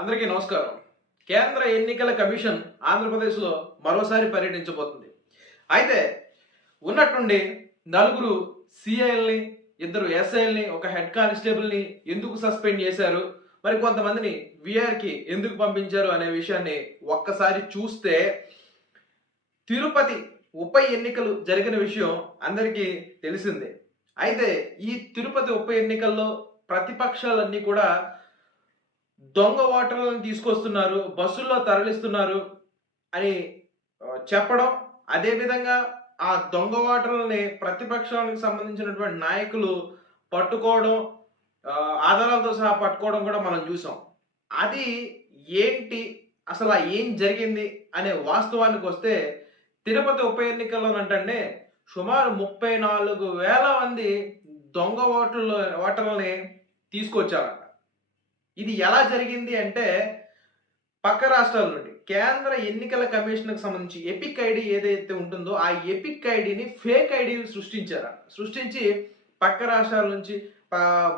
అందరికీ నమస్కారం. కేంద్ర ఎన్నికల కమిషన్ ఆంధ్రప్రదేశ్లో మరోసారి పర్యటించబోతుంది. అయితే ఉన్నట్టుండి నలుగురు సిఐల్ని ఇద్దరు ఎస్ఐల్ని ఒక హెడ్ కానిస్టేబుల్ని ఎందుకు సస్పెండ్ చేశారు? మరి కొంతమందిని విఆర్కి ఎందుకు పంపించారు అనే విషయాన్ని ఒక్కసారి చూస్తే తిరుపతి ఉప ఎన్నికలు జరిగిన విషయం అందరికీ తెలిసిందే. అయితే ఈ తిరుపతి ఉప ఎన్నికల్లో ప్రతిపక్షాలన్నీ కూడా దొంగ ఓటర్లను తీసుకొస్తున్నారు బస్సుల్లో తరలిస్తున్నారు అని చెప్పడం అదేవిధంగా ఆ దొంగ ఓటర్లని ప్రతిపక్షానికి సంబంధించినటువంటి నాయకులు పట్టుకోవడం ఆధారాలతో సహా పట్టుకోవడం కూడా మనం చూసాం. అది ఏంటి అసలు ఏం జరిగింది అనే వాస్తవానికి వస్తే తిరుపతి ఉప ఎన్నికల్లోనంటే సుమారు ముప్పై నాలుగు వేల మంది దొంగ ఓటర్లు ఓటర్లని తీసుకొచ్చారు. ఇది ఎలా జరిగింది అంటే పక్క రాష్ట్రాల నుండి కేంద్ర ఎన్నికల కమిషన్కి సంబంధించి ఎపిక్ ఐడి ఏదైతే ఉంటుందో ఆ ఎపిక్ ఐడిని ఫేక్ ఐడిని సృష్టించారు. సృష్టించి పక్క రాష్ట్రాల నుంచి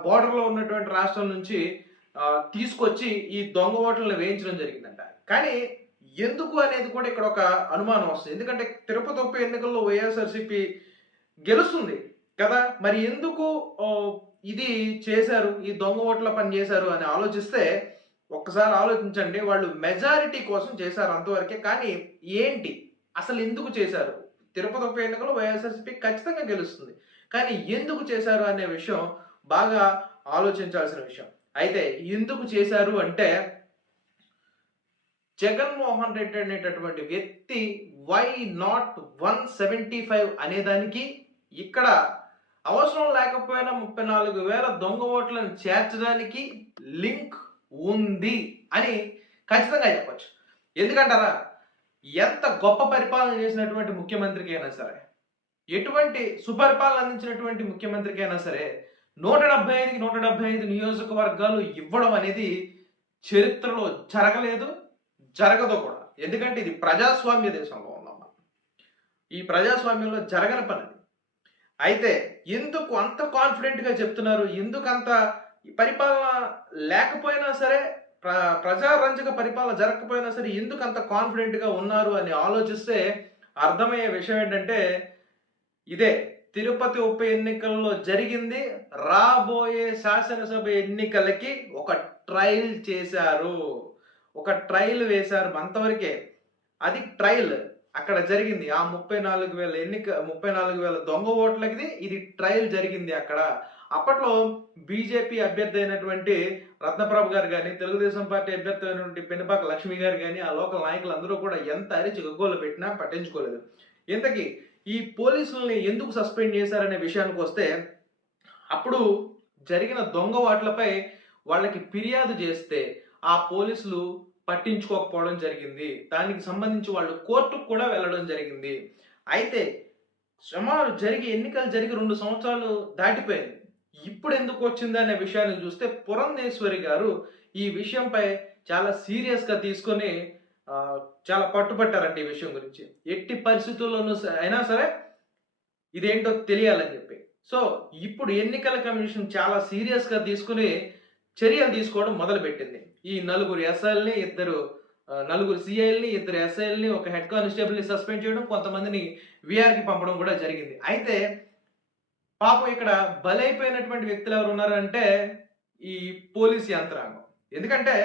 బోర్డర్లో ఉన్నటువంటి రాష్ట్రాల నుంచి తీసుకొచ్చి ఈ దొంగ ఓట్లను వేయించడం జరిగిందంట. కానీ ఎందుకు అనేది కూడా ఇక్కడ ఒక అనుమానం వస్తుంది. ఎందుకంటే తిరుపతి ఉప ఎన్నికల్లో వైఎస్ఆర్సీపీ గెలుస్తుంది కదా. మరి ఎందుకు ఇది చేశారు ఈ దొంగ ఓట్ల పని చేశారు అని ఆలోచిస్తే ఒక్కసారి ఆలోచించండి వాళ్ళు మెజారిటీ కోసం చేశారు అంతవరకే కానీ ఏంటి? అసలు ఎందుకు చేశారు? తిరుపతి ఉప ఎన్నికలో వైఎస్ఆర్సీపీ ఖచ్చితంగా గెలుస్తుంది. కానీ ఎందుకు చేశారు అనే విషయం బాగా ఆలోచించాల్సిన విషయం. అయితే ఎందుకు చేశారు అంటే జగన్మోహన్ రెడ్డి అనేటటువంటి వ్యక్తి why not one seventy five అనేదానికి ఇక్కడ అవసరం లేకపోయినా ముప్పై నాలుగు వేల దొంగ ఓట్లను చేర్చడానికి లింక్ ఉంది అని ఖచ్చితంగా చెప్పచ్చు. ఎందుకంటారా? ఎంత గొప్ప పరిపాలన చేసినటువంటి ముఖ్యమంత్రికి అయినా సరే ఎటువంటి సుపరిపాలన అందించినటువంటి ముఖ్యమంత్రికి అయినా సరే నూట డెబ్బై ఐదుకి నూట డెబ్బై ఐదు నియోజకవర్గాలు ఇవ్వడం అనేది చరిత్రలో జరగలేదు జరగదు కూడా. ఎందుకంటే ఇది ప్రజాస్వామ్య దేశంలో ఉన్నాం ఈ ప్రజాస్వామ్యంలో జరగని పని అయితే ఎందుకు అంత కాన్ఫిడెంట్గా చెప్తున్నారు? ఎందుకు అంత పరిపాలన లేకపోయినా సరే ప్ర ప్రజారంజక పరిపాలన జరగకపోయినా సరే ఎందుకు అంత కాన్ఫిడెంట్గా ఉన్నారు అని ఆలోచిస్తే అర్థమయ్యే విషయం ఏంటంటే ఇదే తిరుపతి ఉప ఎన్నికల్లో జరిగింది. రాబోయే శాసనసభ ఎన్నికలకి ఒక ట్రయల్ చేశారు. ఒక ట్రయల్ వేశారు అంతవరకే. అది ట్రయల్ అక్కడ జరిగింది. ఆ ముప్పై నాలుగు వేల ఎన్నిక ముప్పై నాలుగు వేల దొంగ ఓట్లకి ఇది ట్రయల్ జరిగింది అక్కడ. అప్పట్లో బీజేపీ అభ్యర్థి అయినటువంటి రత్నప్రభు గారు కానీ తెలుగుదేశం పార్టీ అభ్యర్థి అయినటువంటి పెనుపాక లక్ష్మి గారు కానీ ఆ లోకల్ నాయకులు అందరూ కూడా ఎంత అరిచి గగ్గోలు పెట్టినా పట్టించుకోలేదు. ఇంతకీ ఈ పోలీసుల్ని ఎందుకు సస్పెండ్ చేశారనే విషయానికి వస్తే అప్పుడు జరిగిన దొంగ వాట్లపై వాళ్ళకి ఫిర్యాదు చేస్తే ఆ పోలీసులు పట్టించుకోకపోవడం జరిగింది. దానికి సంబంధించి వాళ్ళు కోర్టుకు కూడా వెళ్ళడం జరిగింది. అయితే సుమారు జరిగి ఎన్నికలు జరిగి రెండు సంవత్సరాలు దాటిపోయింది. ఇప్పుడు ఎందుకు వచ్చింది అనే విషయాన్ని చూస్తే పురంధేశ్వరి గారు ఈ విషయంపై చాలా సీరియస్గా తీసుకొని చాలా పట్టుపట్టారంట ఈ విషయం గురించి. ఎట్టి పరిస్థితుల్లోనూ అయినా సరే ఇదేంటో తెలియాలని చెప్పి. సో ఇప్పుడు ఎన్నికల కమిషన్ చాలా సీరియస్గా తీసుకుని చర్యలు తీసుకోవడం మొదలుపెట్టింది. ఈ నలుగురు ఎస్ఐల్ని ఇద్దరు నలుగురు సిఐల్ని ఇద్దరు ఎస్ఐల్ని ఒక హెడ్ కానిస్టేబుల్ని సస్పెండ్ చేయడం కొంతమందిని విఆర్కి పంపడం కూడా జరిగింది. అయితే పాపం ఇక్కడ బలైపోయినటువంటి వ్యక్తులు ఎవరు ఉన్నారంటే ఈ పోలీస్ యంత్రాంగం. ఎందుకంటే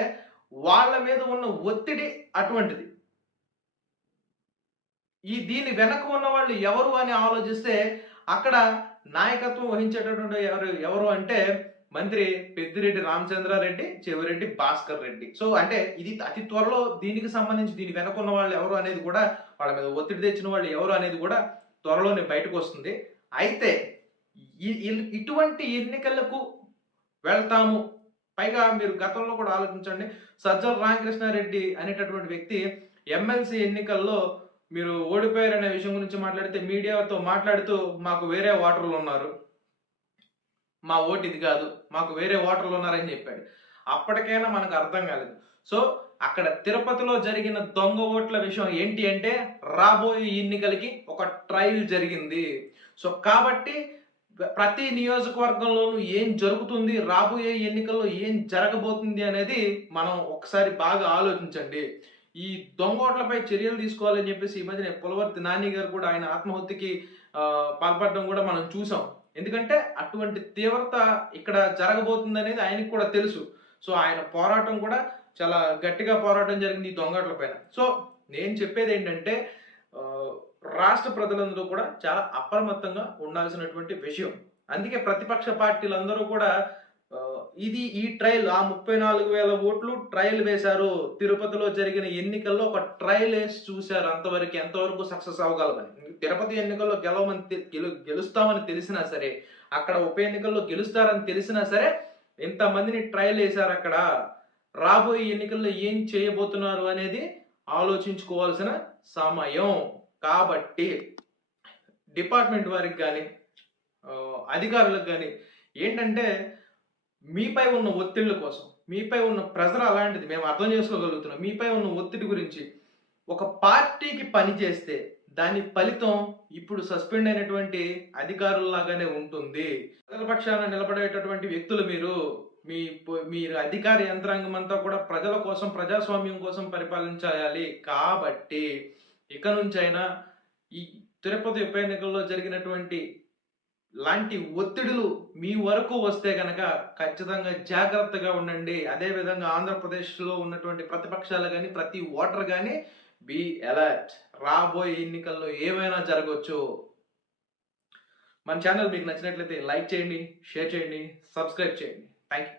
వాళ్ళ మీద ఉన్న ఒత్తిడి అటువంటిది. ఈ దీని వెనక ఉన్న వాళ్ళు ఎవరు అని ఆలోచిస్తే అక్కడ నాయకత్వం వహించేటటువంటి ఎవరు ఎవరు అంటే మంత్రి పెద్దిరెడ్డి రామచంద్రారెడ్డి చెవిరెడ్డి భాస్కర్ రెడ్డి. సో అంటే ఇది అతి త్వరలో దీనికి సంబంధించి దీని వెనుకున్న వాళ్ళు ఎవరు అనేది కూడా వాళ్ళ మీద ఒత్తిడి తెచ్చిన వాళ్ళు ఎవరు అనేది కూడా త్వరలోనే బయటకు వస్తుంది. అయితే ఈ- ఇటువంటి ఎన్నికలకు వెళ్తాము. పైగా మీరు గతంలో కూడా ఆలోచించండి. సజ్జల రామకృష్ణారెడ్డి అనేటటువంటి వ్యక్తి ఎమ్మెల్సీ ఎన్నికల్లో మీరు ఓడిపోయారనే విషయం గురించి మాట్లాడితే మీడియాతో మాట్లాడుతూ మాకు వేరే ఓటర్లు ఉన్నారు. మా ఓటు ఇది కాదు మాకు వేరే ఓటర్లు ఉన్నారని చెప్పాడు. అప్పటికైనా మనకు అర్థం కాలేదు. సో అక్కడ తిరుపతిలో జరిగిన దొంగ ఓట్ల విషయం ఏంటి అంటే రాబోయే ఎన్నికలకి ఒక ట్రయల్ జరిగింది. సో కాబట్టి ప్రతి నియోజకవర్గంలోనూ ఏం జరుగుతుంది రాబోయే ఎన్నికల్లో ఏం జరగబోతుంది అనేది మనం ఒకసారి బాగా ఆలోచించండి. ఈ దొంగోట్లపై చర్యలు తీసుకోవాలని చెప్పేసి ఈ మధ్యన పులవర్తి నాని గారు కూడా ఆయన ఆత్మహత్యకి పాల్పడడం కూడా మనం చూసాం. ఎందుకంటే అటువంటి తీవ్రత ఇక్కడ జరగబోతుంది అనేది ఆయనకు కూడా తెలుసు. సో ఆయన పోరాటం కూడా చాలా గట్టిగా పోరాటం జరిగింది ఈ దొంగట్ల పైన. సో నేను చెప్పేది ఏంటంటే రాష్ట్ర ప్రజలందరూ కూడా చాలా అప్రమత్తంగా ఉండాల్సినటువంటి విషయం. అందుకే ప్రతిపక్ష పార్టీలందరూ కూడా ఇది ఈ ట్రయల్ ఆ ముప్పై నాలుగు వేల ఓట్లు ట్రయల్ వేశారు. తిరుపతిలో జరిగిన ఎన్నికల్లో ఒక ట్రయల్ వేసి చూశారు అంతవరకు ఎంతవరకు సక్సెస్ అవ్వగలమని తిరుపతి ఎన్నికల్లో గెలవమని గెలు గెలుస్తామని తెలిసినా సరే అక్కడ ఉప ఎన్నికల్లో గెలుస్తారని తెలిసినా సరే ఇంతమందిని ట్రయల్ వేశారు అక్కడ. రాబోయే ఎన్నికల్లో ఏం చేయబోతున్నారు అనేది ఆలోచించుకోవాల్సిన సమయం. కాబట్టి డిపార్ట్మెంట్ వారికి కానీ అధికారులకు కానీ ఏంటంటే మీపై ఉన్న ఒత్తిళ్ళ కోసం మీపై ఉన్న ప్రెజర్ అలాంటిది మేము అర్థం చేసుకోగలుగుతున్నాం. మీపై ఉన్న ఒత్తిడి గురించి ఒక పార్టీకి పని చేస్తే దాని ఫలితం ఇప్పుడు సస్పెండ్ అయినటువంటి అధికారుల్లాగానే ఉంటుంది. ప్రజలపక్షాన నిలబడేటటువంటి వ్యక్తులు మీరు మీ మీరు అధికార యంత్రాంగం అంతా కూడా ప్రజల కోసం ప్రజాస్వామ్యం కోసం పరిపాలించాలి. కాబట్టి ఇక నుంచైనా ఈ తిరుపతి ఉప ఎన్నికల్లో జరిగినటువంటి లాంటి ఒత్తిడులు మీ వరకు వస్తే కనుక ఖచ్చితంగా జాగ్రత్తగా ఉండండి. అదే విధంగా ఆంధ్రప్రదేశ్లో ఉన్నటువంటి ప్రతిపక్షాలు కానీ ప్రతి ఓటర్ కానీ బి అలర్ట్. రాబోయే ఎన్నికల్లో ఏమైనా జరగవచ్చు మన ఛానల్ మీకు నచ్చినట్లయితే లైక్ చేయండి షేర్ చేయండి సబ్స్క్రైబ్ చేయండి. Thank you